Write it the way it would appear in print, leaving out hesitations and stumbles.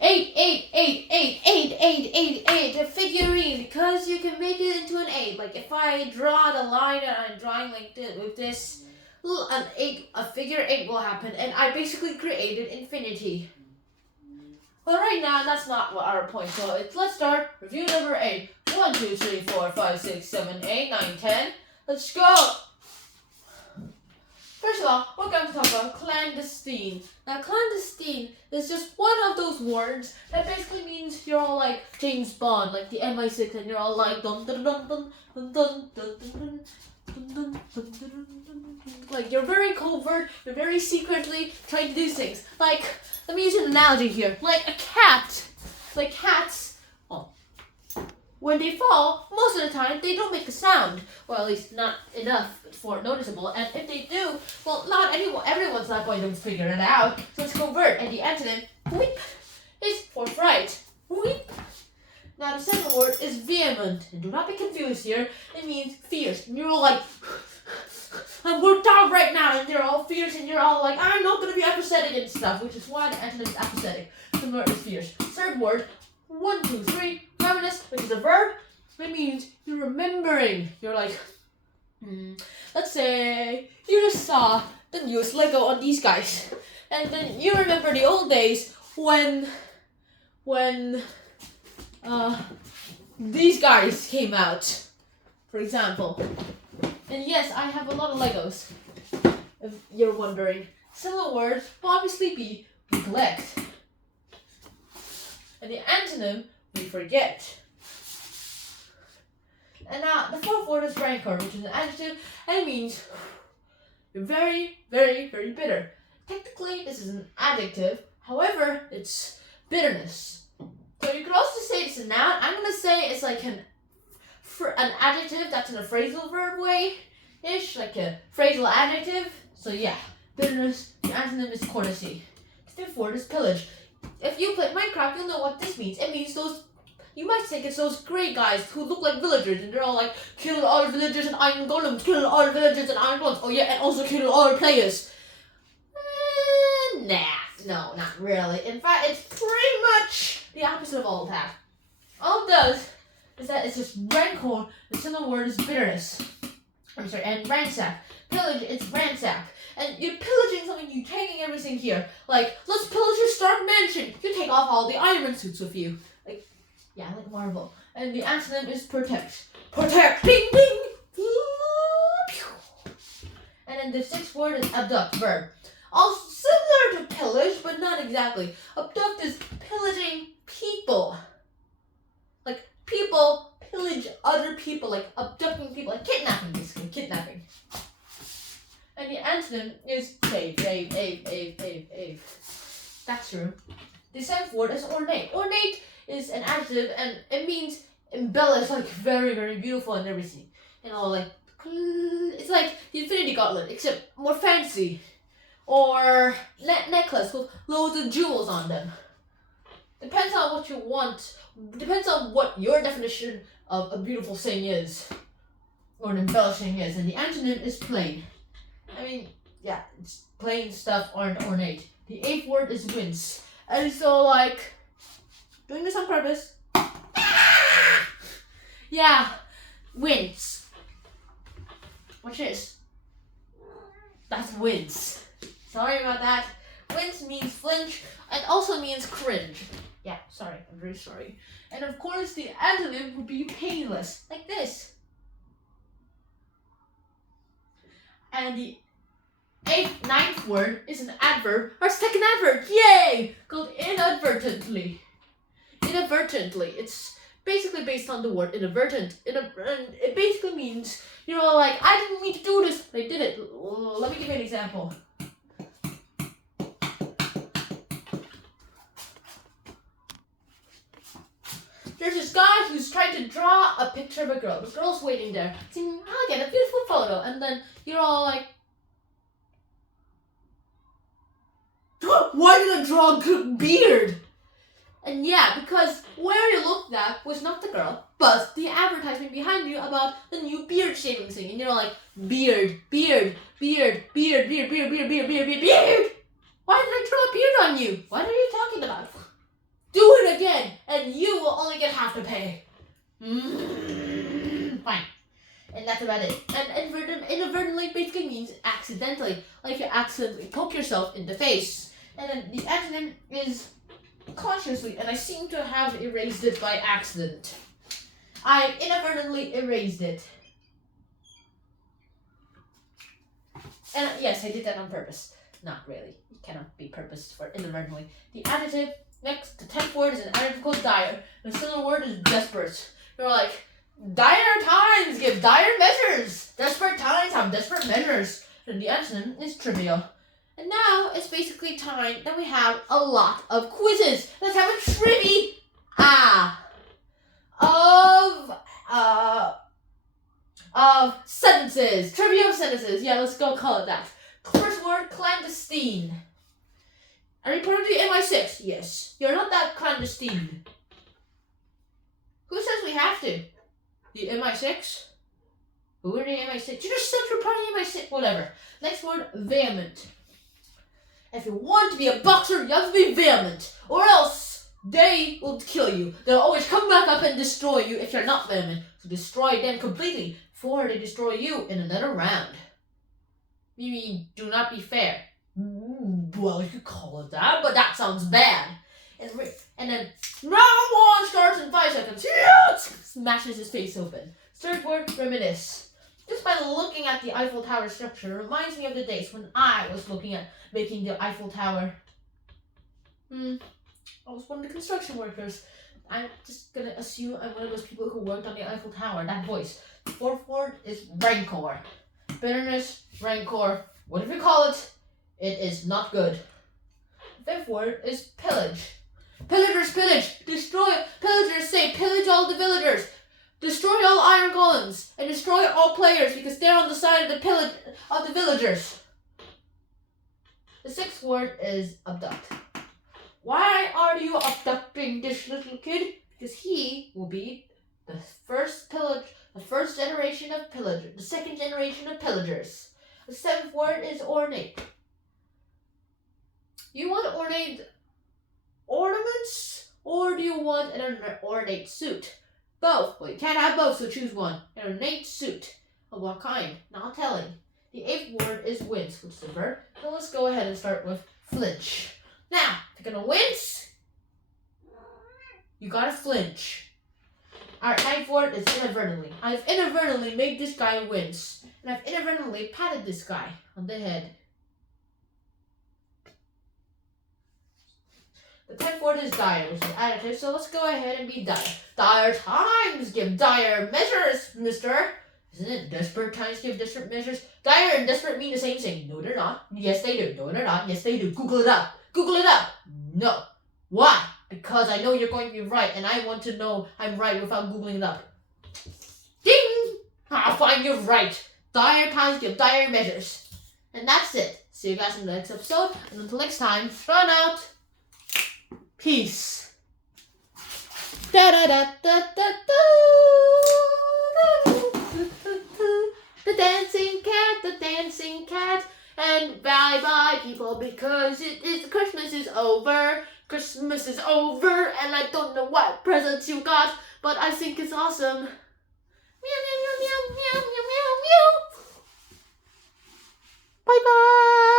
A figurine, because you can make it into an 8. Like if I draw the line and I'm drawing like this with this, a figure 8 will happen, and I basically created infinity. But right now, that's not what our point. So let's start review number 8. 1, 2, 3, 4, 5, 6, 7, 8, 9, 10. Let's go. First of all, we're going to talk about clandestine. Now, clandestine is just one of those words that basically means you're all like James Bond, like the MI6, and you're all like dun dun dun dun dun dun dun dun dun dun dun dun. Like you're very covert, you're very secretly trying to do things. Like, let me use an analogy here. Like a cat. Like cats, well, when they fall, most of the time they don't make a sound. Well, at least not enough for noticeable. And if they do, well, not anyone. Everyone's not going to figure it out. So it's covert. And the antonym, weep, is forthright. Weep. Now the second word is vehement. And do not be confused here. It means fierce. And you're all like, I'm worked out right now, and you're all fierce, and you're all like, I'm not going to be apathetic and stuff, which is why the antonym is apathetic. The word is fierce. Third word, 1, 2, 3, reminisce, which is a verb. It means you're remembering. You're like, let's say you just saw the newest Lego on these guys, and then you remember the old days when these guys came out, for example. And yes, I have a lot of Legos, if you're wondering. Similar words will obviously be neglect. And the antonym, we forget. And now, the fourth word is rancor, which is an adjective, and it means you're very, very, very bitter. Technically, this is an adjective, however, it's bitterness. So you could also say it's a noun. I'm going to say it's like an adjective that's in a phrasal verb way-ish, like a phrasal adjective. So yeah, bitterness, the antonym is courtesy. The fifth word is pillage. If you play Minecraft, you'll know what this means. It means those, you might think it's those great guys who look like villagers, and they're all like, kill all villagers and iron golems, kill all villagers and iron golems, oh yeah, and also kill all players. No, not really. In fact, it's pretty much the opposite of all that. All it does is that it's just rancor, the similar word is bitterness. I'm sorry, and ransack. Pillage, it's ransack. And you're pillaging something, you're taking everything here. Like, let's pillage your Stark Mansion. You take off all the Iron suits with you. Like, yeah, like Marvel. And the antonym is protect. Protect! Ding, ding! And then the sixth word is abduct, verb. Also similar to pillage, but not exactly. Abduct is pillaging people. Like, people pillage other people, like abducting people, like kidnapping, basically, kidnapping. And the antonym is save. That's true. The seventh word is ornate. Ornate is an adjective, and it means embellished, like very, very beautiful and everything. You know, like, it's like the Infinity Gauntlet, except more fancy. Or necklace with loads of jewels on them. Depends on what you want. Depends on what your definition of a beautiful thing is. Or an embellishing is. And the antonym is plain. I mean, yeah, it's plain stuff aren't ornate. The eighth word is wince. And so, like, doing this on purpose. Yeah, wince. Watch this. That's wince. Sorry about that. Wince means flinch and also means cringe. Yeah, sorry, I'm very sorry. And of course, the antonym would be painless, like this. And the ninth word is an adverb, our second adverb, yay! Called inadvertently. Inadvertently. It's basically based on the word inadvertent. And it basically means, you know, like, I didn't mean to do this, but I did it. Let me give you an example. There's this guy who's trying to draw a picture of a girl. The girl's waiting there, saying, I'll get a beautiful photo. And then you're all like, why did I draw a good beard? And yeah, because where you looked at was not the girl, but the advertisement behind you about the new beard shaving thing. And you're like, beard. Why did I draw a beard on you? What are you talking about? do it again, and you will only get half the pay. Fine. And that's about it. And inadvertently basically means accidentally. Like you accidentally poke yourself in the face. And then the accident is consciously, and I seem to have erased it by accident. I inadvertently erased it. And yes, I did that on purpose. Not really. It cannot be purposed for inadvertently. The adjective next, the 10th word is an adjective called dire. The similar word is desperate. You're like, dire times give dire measures. Desperate times have desperate measures. And the adjective is trivial. And now it's basically time that we have a lot of quizzes. Let's have a trivia of sentences. Trivia of sentences. Yeah, let's go call it that. First word, clandestine. Are you part of the MI6? Yes. You're not that clandestine. Who says we have to? The MI6? Who are the MI6? You just said you're part of the MI6. Whatever. Next word, vehement. If you want to be a boxer, you have to be vehement. Or else they will kill you. They'll always come back up and destroy you if you're not vehement. So destroy them completely before they destroy you in another round. You mean, do not be fair. Well, you could call it that, but that sounds bad. And then round one starts in 5 seconds. Smashes his face open. Third word, reminisce. Just by looking at the Eiffel Tower structure, it reminds me of the days when I was looking at making the Eiffel Tower. I was one of the construction workers. I'm just gonna assume I'm one of those people who worked on the Eiffel Tower. That voice. The fourth word is rancor. Bitterness, rancor, whatever you call it, it is not good. The fifth word is pillage. Pillagers pillage. Destroy. Pillagers say pillage all the villagers. Destroy all iron golems and destroy all players because they're on the side of the villagers. The sixth word is abduct. Why are you abducting this little kid? Because he will be the first generation of pillagers, the second generation of pillagers. The seventh word is ornate. You want ornate ornaments, or do you want an ornate suit? Both. Well, you can't have both, so choose one. An ornate suit. Of what kind? Not telling. The eighth word is wince, which is a verb. So let's go ahead and start with flinch. Now, if you're gonna wince, you gotta flinch. Alright, ninth word is inadvertently. I've inadvertently made this guy wince. And I've inadvertently patted this guy on the head. The 10th word is dire, which is adjective, so let's go ahead and be dire. Dire times give dire measures, mister. Isn't it desperate times give desperate measures? Dire and desperate mean the same thing. No, they're not. Yes, they do. No, they're not. Yes, they do. Google it up. Google it up. No. Why? Because I know you're going to be right, and I want to know I'm right without Googling it up. Ding! I'll find you right. Dire times give dire measures. And that's it. See you guys in the next episode, and until next time, run out. Peace. Da da da da da da. The dancing cat, and bye bye people, because Christmas is over. Christmas is over, and I don't know what presents you got, but I think it's awesome. Meow meow meow meow meow meow meow meow. Bye bye.